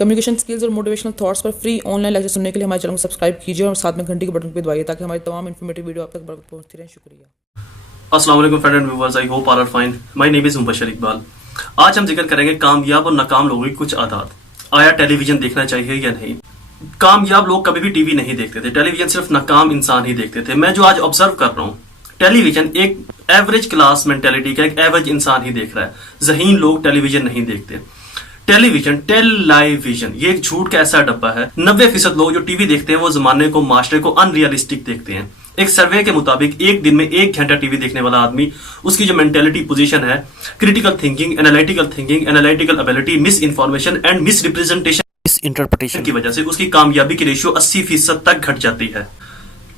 Communication skills और motivational thoughts पर free online lecture सुनने के लिए हमारे चैनल को सब्सक्राइब कीजिए और साथ में घंटी के बटन को दबाइए ताकि हमारी तमाम इन्फॉर्मेटिव वीडियो आप तक पहुंचती रहे। शुक्रिया। अस्सलाम वालेकुम friend and viewers, I hope all are fine. My name is Mubashar Iqbal. आज हम जिक्र करेंगे कामयाब और नाकाम लोगों की कुछ आदत। आया टेलीविजन देखना चाहिए या नहीं? कामयाब लोग कभी भी टीवी नहीं देखते थे, टेलीविजन सिर्फ नाकाम इंसान ही देखते थे। मैं जो आज ऑब्जर्व कर रहा हूँ, टेलीविजन एक एवरेज क्लास मेंटेलिटी का एक एवरेज इंसान ही देख रहा है। ज़हीन लोग टेलीविजन नहीं देखते। टेलीविजन टेलीविजन ये एक झूठ का ऐसा डब्बा है। 90% लोग जो टीवी देखते हैं वो जमाने को, माशरे को अनरियलिस्टिक देखते हैं। एक सर्वे के मुताबिक एक दिन में 1 घंटा टीवी देखने वाला आदमी, उसकी जो मेंटेलिटी पोजीशन है, critical thinking, analytical ability, miss information and miss representation, miss interpretation की वजह से उसकी कामयाबी की रेशियो 80% तक घट जाती है।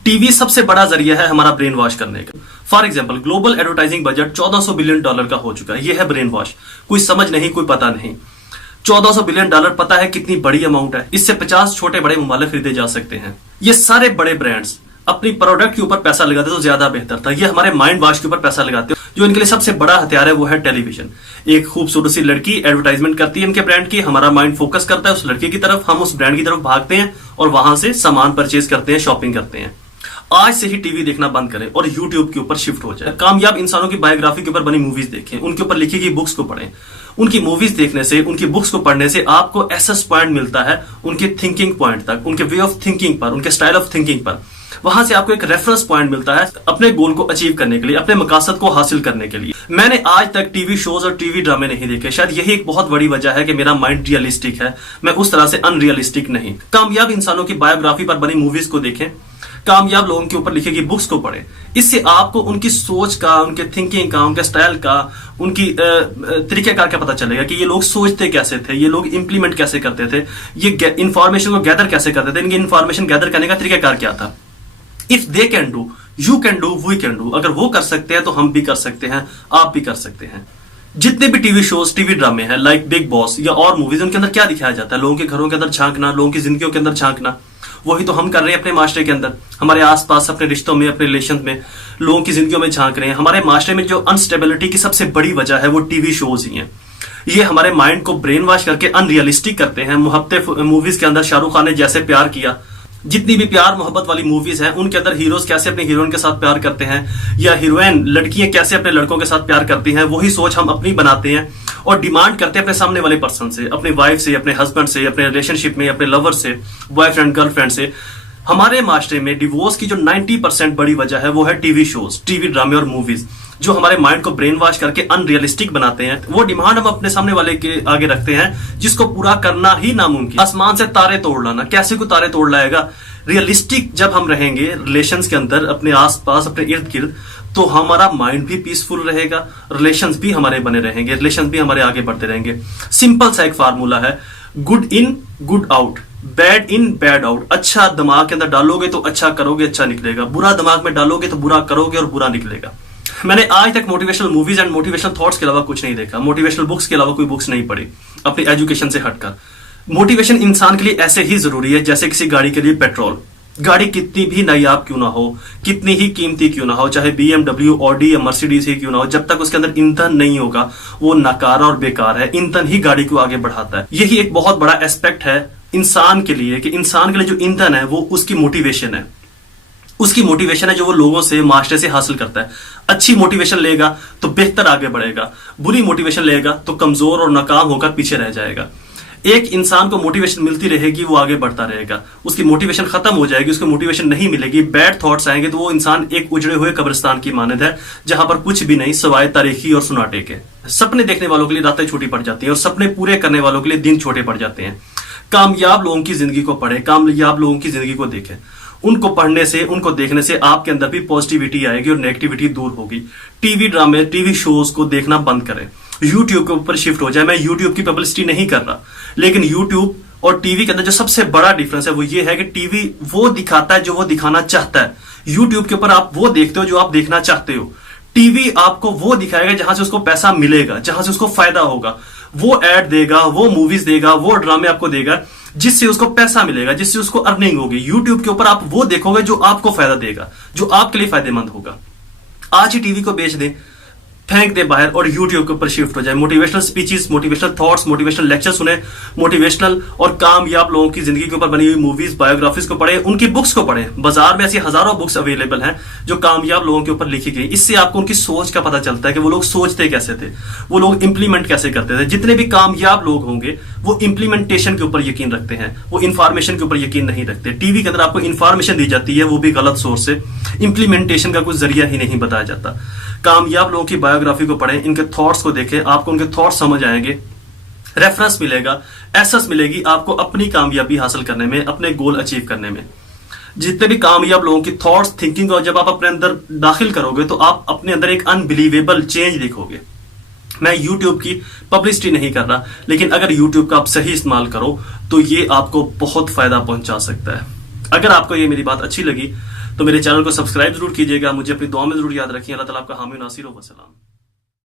टीवी सबसे बड़ा जरिया है हमारा ब्रेन वॉश करने का। For example, global advertising budget $1400 billion का हो चुका है। यह है ब्रेन वॉश। कोई समझ नहीं, कोई पता नहीं। $1400 बिलियन पता है कितनी बड़ी अमाउंट है? इससे 50 छोटे बड़े मोबाइल खरीदे जा सकते हैं। ये सारे बड़े ब्रांड्स अपनी प्रोडक्ट के ऊपर पैसा लगाते तो ज्यादा बेहतर था। ये हमारे माइंड वॉश के ऊपर पैसा लगाते। जो इनके लिए सबसे बड़ा हथियार है वो है टेलीविजन। एक खूबसूरत सी लड़की एडवर्टाइजमेंट करती है इनके ब्रांड की, हमारा माइंड फोकस करता है उस लड़की की तरफ, हम उस ब्रांड की तरफ भागते हैं और वहां से सामान परचेज करते हैं, शॉपिंग करते हैं। आज से ही टीवी देखना बंद करें और यूट्यूब के ऊपर शिफ्ट हो जाए। कामयाब इंसानों की बायोग्राफी के ऊपर बनी मूवीज देखें, उनके ऊपर लिखी गई बुक्स को पढ़ें। उनकी मूवीज देखने से, उनकी बुक्स को पढ़ने से आपको एसेस पॉइंट मिलता है उनके थिंकिंग पॉइंट तक, उनके वे ऑफ थिंकिंग पर, उनके स्टाइल ऑफ थिंकिंग पर। वहां से आपको एक रेफरेंस पॉइंट मिलता है अपने गोल को अचीव करने के लिए, अपने मकसद को हासिल करने के लिए। मैंने आज तक टीवी शोज और टीवी ड्रामे नहीं देखे। शायद यही एक बहुत बड़ी वजह है कि मेरा माइंड रियलिस्टिक है, मैं उस तरह से अनरियलिस्टिक नहीं। कामयाब इंसानों की बायोग्राफी पर बनी मूवीज को देखें, कामयाब लोगों के ऊपर लिखी गई बुक्स को पढ़ें। इससे आपको उनकी सोच का, उनके थिंकिंग का, उनके स्टाइल का, उनकी तरीकेकार का पता चलेगा कि ये लोग सोचते कैसे थे, ये लोग इंप्लीमेंट कैसे करते थे, ये इंफॉर्मेशन को गैदर कैसे करते थे, इनकी इंफॉर्मेशन गैदर करने का तरीकाकार क्या था। If they can do, you can do, we can do. अगर वो कर सकते हैं तो हम भी कर सकते हैं, आप भी कर सकते हैं। जितने भी टीवी शोज, टीवी ड्रामे हैं, लाइक बिग बॉस या और मूवीज, उनके अंदर क्या दिखाया जाता है? लोगों के घरों के अंदर झांकना, लोगों की जिंदगियों के अंदर झांकना। वही तो हम कर रहे हैं अपने माशरे के अंदर, हमारे आसपास, अपने रिश्तों में, अपने रिलेशन में, लोगों की जिंदगियों में झांक रहे हैं। हमारे माशरे में जो अनस्टेबिलिटी की सबसे बड़ी वजह है वो टीवी शोज ही हैं। ये हमारे माइंड को ब्रेन वॉश करके अनरियलिस्टिक करते हैं। मुहब्बत मूवीज के अंदर शाहरुख खान ने जैसे प्यार किया, जितनी भी प्यार मोहब्बत वाली मूवीज हैं उनके अंदर हीरोज कैसे अपने हीरोइन के साथ प्यार करते हैं, या हीरोइन लड़कियां कैसे अपने लड़कों के साथ प्यार करती हैं, वही सोच हम अपनी बनाते हैं और डिमांड करते हैं अपने सामने वाले पर्सन से, अपनी वाइफ से, अपने हस्बैंड से, अपने रिलेशनशिप में, अपने लवर से, बॉयफ्रेंड गर्लफ्रेंड से। हमारे माशरे में डिवोर्स की जो 90% बड़ी वजह है वो है टीवी शोज, टीवी ड्रामे और मूवीज, जो हमारे माइंड को ब्रेन वॉश करके अनरियलिस्टिक बनाते हैं। वो डिमांड हम अपने सामने वाले के आगे रखते हैं जिसको पूरा करना ही नामुमकिन। आसमान से तारे तोड़ लाना, कैसे को तारे तोड़ लाएगा? रियलिस्टिक जब हम रहेंगे रिलेशंस के अंदर, अपने आसपास, अपने इर्द गिर्द, तो हमारा माइंड भी पीसफुल रहेगा, रिलेशंस भी हमारे बने रहेंगे, रिलेशंस भी हमारे आगे बढ़ते रहेंगे। सिंपल सा एक फार्मूला है, good in good out, bad in bad out. अच्छा दिमाग के अंदर डालोगे तो अच्छा करोगे, अच्छा निकलेगा। बुरा दिमाग में डालोगे तो बुरा करोगे और बुरा निकलेगा। मैंने आज तक motivational movies and motivational thoughts के अलावा कुछ नहीं देखा। मोटिवेशनल बुक्स के अलावा कोई बुक्स नहीं पढ़ी अपनी एजुकेशन से हटकर। मोटिवेशन इंसान के लिए ऐसे ही जरूरी है जैसे किसी गाड़ी के लिए पेट्रोल। गाड़ी कितनी भी नायाब क्यों ना हो, कितनी ही कीमती क्यों ना हो, चाहे BMW, ऑडी या मर्सिडीज ही क्यों ना हो, जब तक उसके अंदर ईंधन नहीं होगा वो नकारा और बेकार है। ईंधन ही गाड़ी को आगे बढ़ाता है। यही एक बहुत बड़ा एस्पेक्ट है इंसान के लिए कि इंसान के लिए जो ईंधन है वो उसकी मोटिवेशन है। उसकी मोटिवेशन है जो वो लोगों से, माशरे से हासिल करता है। अच्छी मोटिवेशन लेगा तो बेहतर आगे बढ़ेगा, बुरी मोटिवेशन लेगा तो कमजोर और नाकाम होकर पीछे रह जाएगा। एक इंसान को मोटिवेशन मिलती रहेगी, वो आगे बढ़ता रहेगा। उसकी मोटिवेशन खत्म हो जाएगी, उसको मोटिवेशन नहीं मिलेगी, बैड थॉट्स आएंगे, तो वो इंसान एक उजड़े हुए कब्रिस्तान की मानद है जहां पर कुछ भी नहीं सिवाय तारीखी और सुनाटे के। सपने देखने वालों के लिए रातें छोटी पड़ जाती हैं और सपने पूरे करने वालों के लिए दिन छोटे पड़ जाते हैं। कामयाब लोगों की जिंदगी को पढ़ें, कामयाब लोगों की जिंदगी को देखें। उनको पढ़ने से, उनको देखने से आपके अंदर भी पॉजिटिविटी आएगी और नेगेटिविटी दूर होगी। टीवी ड्रामे, टीवी शोज को देखना बंद करें, यूट्यूब के ऊपर शिफ्ट हो जाए। मैं यूट्यूब की पब्लिसिटी नहीं कर रहा, लेकिन यूट्यूब और टीवी के अंदर जो सबसे बड़ा डिफरेंस है वो ये है कि टीवी वो दिखाता है जो वो दिखाना चाहता है। यूट्यूब के ऊपर आप वो देखते हो जो आप देखना चाहते हो। टीवी आपको वो दिखाएगा जहां से उसको पैसा मिलेगा, जहां से उसको फायदा होगा। वो एड देगा, वो मूवीज देगा, वो ड्रामे आपको देगा जिससे उसको पैसा मिलेगा, जिससे उसको अर्निंग होगी। यूट्यूब के ऊपर आप वो देखोगे जो आपको फायदा देगा, जो आपके लिए फायदेमंद होगा। आज ही टीवी को बेच दें, फेंक दे बाहर और यूट्यूब के ऊपर शिफ्ट हो जाए। Motivational speeches, motivational thoughts, motivational lecture सुने, मोटिवेशनल और कामयाब लोगों की जिंदगी के ऊपर बनी हुई मूवीज, बायोग्राफीज को पढ़े, उनकी बुक्स को पढ़े। बाजार में ऐसी हजारों बुक्स अवेलेबल हैं जो कामयाब लोगों के ऊपर लिखी गई। इससे आपको उनकी सोच का पता चलता है कि वो लोग सोचते कैसे थे, वो लोग इंप्लीमेंट कैसे करते थे। जितने भी कामयाब लोग होंगे वो इंप्लीमेंटेशन के ऊपर यकीन रखते हैं, वो इंफॉर्मेशन के ऊपर यकीन नहीं रखते। टीवी के अंदर आपको इंफॉर्मेशन दी जाती है, वो भी गलत सोर्स से, इंप्लीमेंटेशन का कोई जरिया ही नहीं बताया जाता। कामयाब लोगों की बायोग्राफी को पढ़ें, इनके थॉट्स को देखें, आपको उनके थॉट्स समझ आएंगे, रेफरेंस मिलेगा, एसेस मिलेगी आपको अपनी कामयाबी हासिल करने में, अपने गोल अचीव करने में। जितने भी कामयाब लोगों की थॉट्स, थिंकिंग और जब आप अपने अंदर दाखिल करोगे तो आप अपने अंदर एक अनबिलीवेबल चेंज देखोगे। मैं YouTube की पब्लिसिटी नहीं कर रहा, लेकिन अगर YouTube का आप सही इस्तेमाल करो तो ये आपको बहुत फायदा पहुंचा सकता है। अगर आपको ये मेरी बात अच्छी लगी तो मेरे चैनल को सब्सक्राइब जरूर कीजिएगा। मुझे अपनी दुआ में जरूर याद रखिए। अल्लाह ताला आपका हामी नासिर हो। वसलाम।